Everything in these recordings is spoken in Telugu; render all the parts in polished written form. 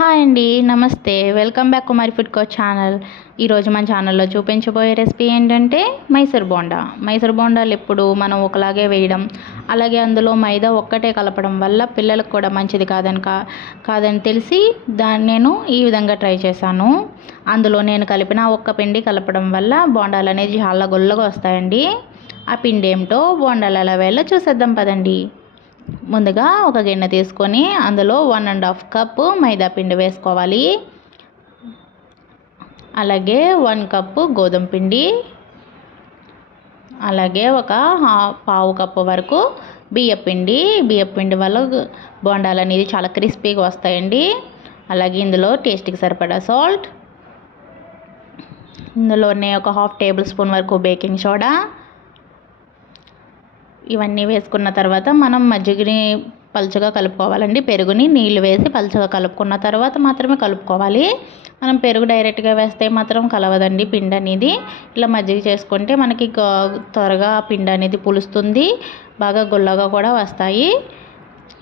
హాయ్ అండి, నమస్తే. వెల్కమ్ బ్యాక్ కుమారి ఫుడ్ కోచ్ ఛానల్. ఈరోజు మన ఛానల్లో చూపించబోయే రెసిపీ ఏంటంటే మైసూర్ బోండా. మైసూర్ బోండాలు ఎప్పుడు మనం ఒకలాగే వేయడం, అలాగే అందులో మైదా ఒక్కటే కలపడం వల్ల పిల్లలకు కూడా మంచిది కాదని తెలిసి నేను ఈ విధంగా ట్రై చేశాను. అందులో నేను కలిపిన ఒక్క పిండి కలపడం వల్ల బోండాలు అనేది చాలా గుల్లగా వస్తాయండి. ఆ పిండి ఏమిటో బోండాలు ఎలా వేయాలో చూసేద్దాం పదండి. ముందుగా ఒక గిన్నె తీసుకొని అందులో 1.5 కప్పు మైదా పిండి వేసుకోవాలి. అలాగే 1 కప్పు గోధుమ పిండి, అలాగే ఒక పావు కప్పు వరకు బియ్యపిండి వల్ల బోండాలు అనేది చాలా క్రిస్పీగా వస్తాయండి. అలాగే ఇందులో టేస్ట్కి సరిపడా సాల్ట్, ఇందులోనే ఒక 1/2 టేబుల్ స్పూన్ వరకు బేకింగ్ సోడా. ఇవన్నీ వేసుకున్న తర్వాత మనం మజ్జిగని పలుచగా కలుపుకోవాలండి. పెరుగుని నీళ్ళు వేసి పలుచగా కలుపుకున్న తర్వాత మాత్రమే కలుపుకోవాలి. మనం పెరుగు డైరెక్ట్గా వేస్తే మాత్రం కలవదండి పిండి అనేది. ఇలా మజ్జిగ చేసుకుంటే మనకి త్వరగా పిండి అనేది పులుస్తుంది, బాగా గుల్లగా కూడా వస్తాయి.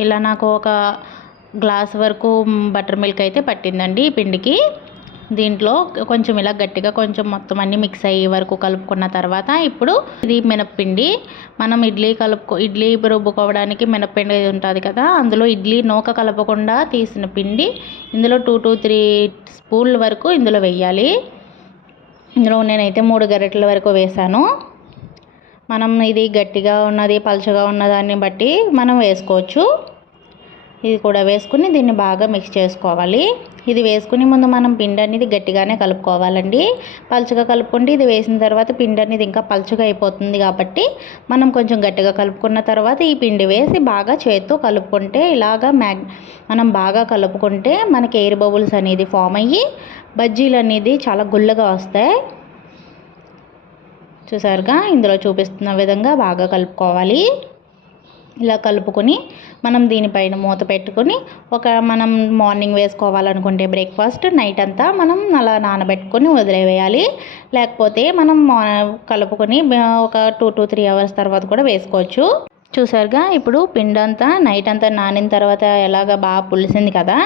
ఇలా నాకు ఒక గ్లాస్ వరకు బటర్ మిల్క్ అయితే పట్టిందండి ఈ పిండికి. దీంట్లో కొంచెం ఇలా గట్టిగా కొంచెం మొత్తం అన్నీ మిక్స్ అయ్యే వరకు కలుపుకున్న తర్వాత ఇప్పుడు ఇది మినప్పిండి. మనం ఇడ్లీ రుబ్బుకోవడానికి మినప్పిండి ఉంటుంది కదా, అందులో ఇడ్లీ నూక కలపకుండా తీసిన పిండి ఇందులో 2 to 3 స్పూన్ల వరకు ఇందులో వేయాలి. ఇందులో నేనైతే 3 గరిటెల వరకు వేసాను. మనం ఇది గట్టిగా ఉన్నది పలుచగా ఉన్నదాన్ని బట్టి మనం వేసుకోవచ్చు. ఇది కూడా వేసుకుని దీన్ని బాగా మిక్స్ చేసుకోవాలి. ఇది వేసుకుని ముందు మనం పిండి అనేది గట్టిగానే కలుపుకోవాలండి. పలుచగా కలుపుకుంటే ఇది వేసిన తర్వాత పిండి అనేది ఇంకా పలుచగా అయిపోతుంది కాబట్టి మనం కొంచెం గట్టిగా కలుపుకున్న తర్వాత ఈ పిండి వేసి బాగా చేత్తో కలుపుకుంటే మనం బాగా కలుపుకుంటే మనకి ఎయిర్ బబుల్స్ అనేది ఫామ్ అయ్యి బజ్జీలు అనేది చాలా గుల్లగా వస్తాయి. చూసారుగా, ఇందులో చూపిస్తున్న విధంగా బాగా కలుపుకోవాలి. ఇలా కలుపుకొని మనం దీనిపైన మూత పెట్టుకొని మనం మార్నింగ్ వేసుకోవాలనుకుంటే బ్రేక్ఫాస్ట్, నైట్ అంతా మనం అలా నానబెట్టుకొని వదిలేవేయాలి. లేకపోతే మనం కలుపుకొని ఒక 2 to 3 అవర్స్ తర్వాత కూడా వేసుకోవచ్చు. చూసారుగా, ఇప్పుడు పిండి అంతా నైట్ అంతా నానిన తర్వాత ఎలాగ బాగా పులిసింది కదా.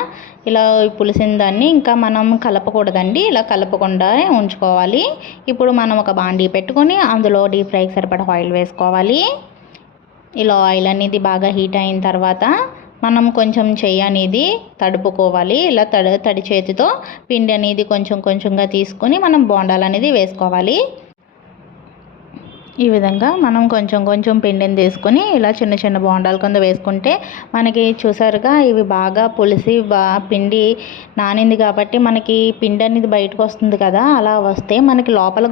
ఇలా పులిసిన దాన్ని ఇంకా మనం కలపకూడదండి, ఇలా కలపకుండా ఉంచుకోవాలి. ఇప్పుడు మనం ఒక బాండీ పెట్టుకొని అందులో డీప్ ఫ్రైకి సరిపడా ఆయిల్ వేసుకోవాలి. ఇలా ఆయిల్ అనేది బాగా హీట్ అయిన తర్వాత మనం కొంచెం చెయ్యి అనేది తడుపుకోవాలి. ఇలా తడి చేతితో పిండి అనేది కొంచెంగా తీసుకొని మనం బోండాలు అనేది వేసుకోవాలి. ఈ విధంగా మనం కొంచెం పిండిని తీసుకొని ఇలా చిన్న బోండాల కింద వేసుకుంటే మనకి చూసారుగా ఇవి బాగా పులిసి పిండి నానింది కాబట్టి మనకి పిండి అనేది బయటకు వస్తుంది కదా. అలా వస్తే మనకి లోపల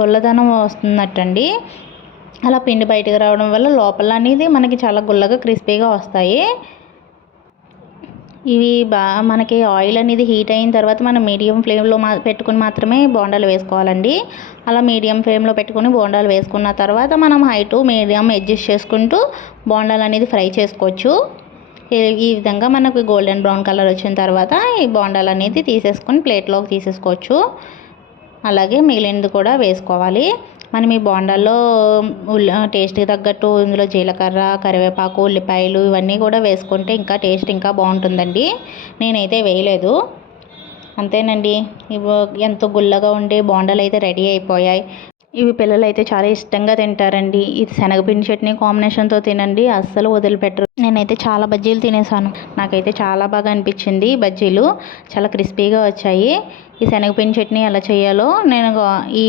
గొల్లదనం వస్తున్నట్టండి. అలా పిండి బయటకు రావడం వల్ల లోపల అనేది మనకి చాలా గుల్లగా క్రిస్పీగా వస్తాయి. ఇవి మనకి ఆయిల్ అనేది హీట్ అయిన తర్వాత మనం మీడియం ఫ్లేమ్లో పెట్టుకుని మాత్రమే బోండాలు వేసుకోవాలండి. అలా మీడియం ఫ్లేమ్లో పెట్టుకుని బోండాలు వేసుకున్న తర్వాత మనం హై టు మీడియం అడ్జస్ట్ చేసుకుంటూ బోండాలు అనేది ఫ్రై చేసుకోవచ్చు. ఈ విధంగా మనకు గోల్డెన్ బ్రౌన్ కలర్ వచ్చిన తర్వాత ఈ బోండాలు అనేది తీసేసుకొని ప్లేట్లోకి తీసేసుకోవచ్చు. అలాగే మిగిలినది కూడా వేసుకోవాలి. మనం ఈ బోండాల్లో టేస్ట్కి తగ్గట్టు ఇందులో జీలకర్ర, కరివేపాకు, ఉల్లిపాయలు ఇవన్నీ కూడా వేసుకుంటే ఇంకా టేస్ట్ ఇంకా బాగుంటుందండి. నేనైతే వేయలేదు. అంతేనండి, ఇవి ఎంతో గుల్లగా ఉండే బోండాలు అయితే రెడీ అయిపోయాయి. ఇవి పిల్లలు అయితే చాలా ఇష్టంగా తింటారండి. ఇది శనగపిండి చట్నీ కాంబినేషన్తో తినండి, అస్సలు వదిలిపెట్టరు. నేనైతే చాలా బజ్జీలు తినేసాను. నాకైతే చాలా బాగా అనిపించింది. బజ్జీలు చాలా క్రిస్పీగా వచ్చాయి. ఈ శనగపిండి చట్నీ ఎలా చేయాలో నేను ఈ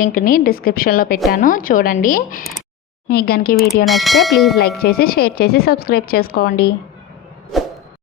లింక్ని డిస్క్రిప్షన్లో పెట్టాను, చూడండి. మీకు కనుక ఈ వీడియో నచ్చితే ప్లీజ్ లైక్ చేసి షేర్ చేసి సబ్స్క్రైబ్ చేసుకోండి.